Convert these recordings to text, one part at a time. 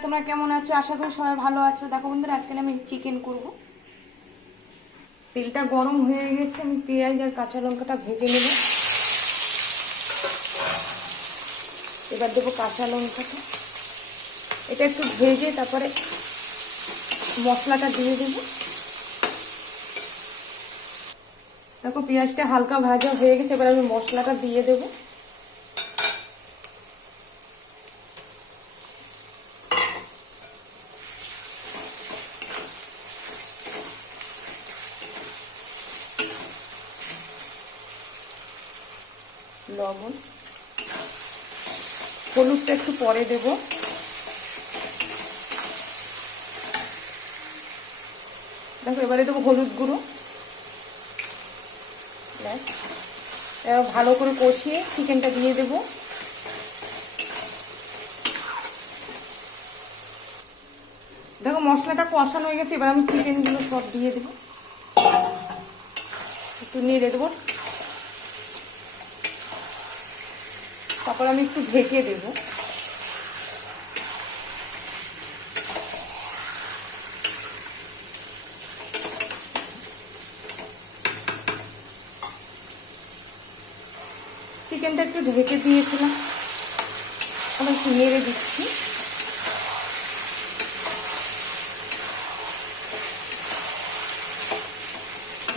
তোমরা কেমন আছো? আশা করি সবাই ভালো আছো। দেখো বন্ধুরা, আজকে আমি চিকেন করব। তেলটা গরম হয়ে গেছে, আমি পেঁয়াজ আর কাঁচা লঙ্কাটা ভেজে নেব। এবার দেবো কাঁচা লঙ্কাটা, এটা একটু ভেজে তারপরে মশলাটা দিয়ে দেবো। দেখো পেঁয়াজটা হালকা ভাজা হয়ে গেছে, এবার আমি মশলাটা দিয়ে দেবো। লবণ, হলুদটা একটু পরে দেব। দেখো এবারে দেবো হলুদ গুঁড়ো। এবার ভালো করে কষিয়ে চিকেনটা দিয়ে দেব। দেখো মশলাটা কষানো হয়ে গেছে, এবার আমি চিকেনগুলো সব দিয়ে দেবো। একটু নেড়ে দেবো, তারপর আমি একটু ঢেকে দেবো। চিকেনটা একটু ঢেকে দিয়েছিলাম, আমি একটু নেড়ে দিচ্ছি।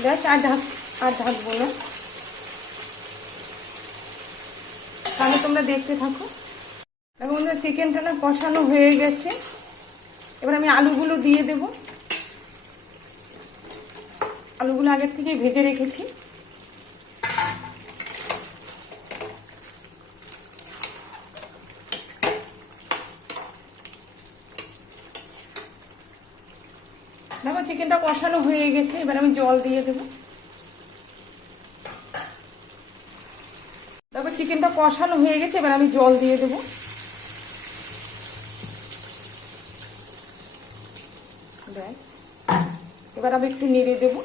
ব্যাস, আর ঢাকবো না, তাহলে তোমরা দেখতে থাকো। দেখো বন্ধুরা, চিকেনটা না কষানো হয়ে গেছে, এবার আমি আলুগুলো দিয়ে দেব। আলুগুলো আগের থেকে ভেজে রেখেছি। দেখো চিকেনটা কষানো হয়ে গেছে, এবার আমি জল দিয়ে দেব। দেখো চিকেনটা কষানো হয়ে গেছে, এবার আমি জল দিয়ে দেব। ব্যাস, এবার আমি একটু নেড়ে দেব।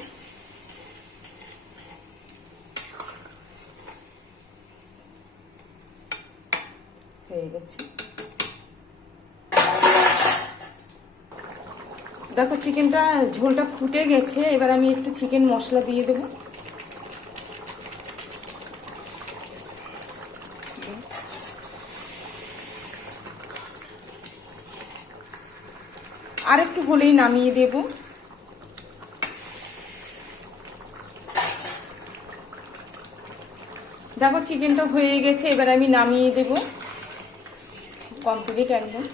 হয়ে গেছে। দেখো চিকেনটা ঝোলটা ফুটে গেছে, এবার আমি একটু চিকেন মশলা দিয়ে দেব। আর একটু হলেই নামিয়ে দেব। দেখো চিকেনটা হয়ে গেছে, এবার আমি নামিয়ে দেব। কমপ্লিট একদম।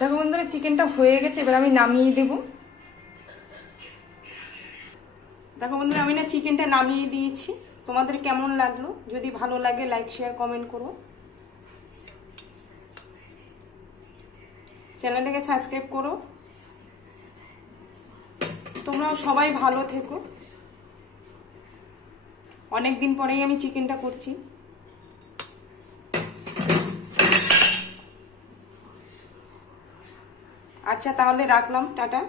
দেখো বন্ধুরা, চিকেনটা হয়ে গেছে, এবার আমি নামিয়ে দেব। দেখো বন্ধুরা, আমি না চিকেনটা নামিয়ে দিয়েছি। তোমাদের কেমন লাগলো? যদি ভালো লাগে লাইক শেয়ার কমেন্ট করো, চ্যানেলটাকে সাবস্ক্রাইব করো। তোমরাও সবাই ভালো থেকো। অনেক দিন পরেই আমি চিকেনটা করছি। আচ্ছা তাহলে রাখলাম, টাটা।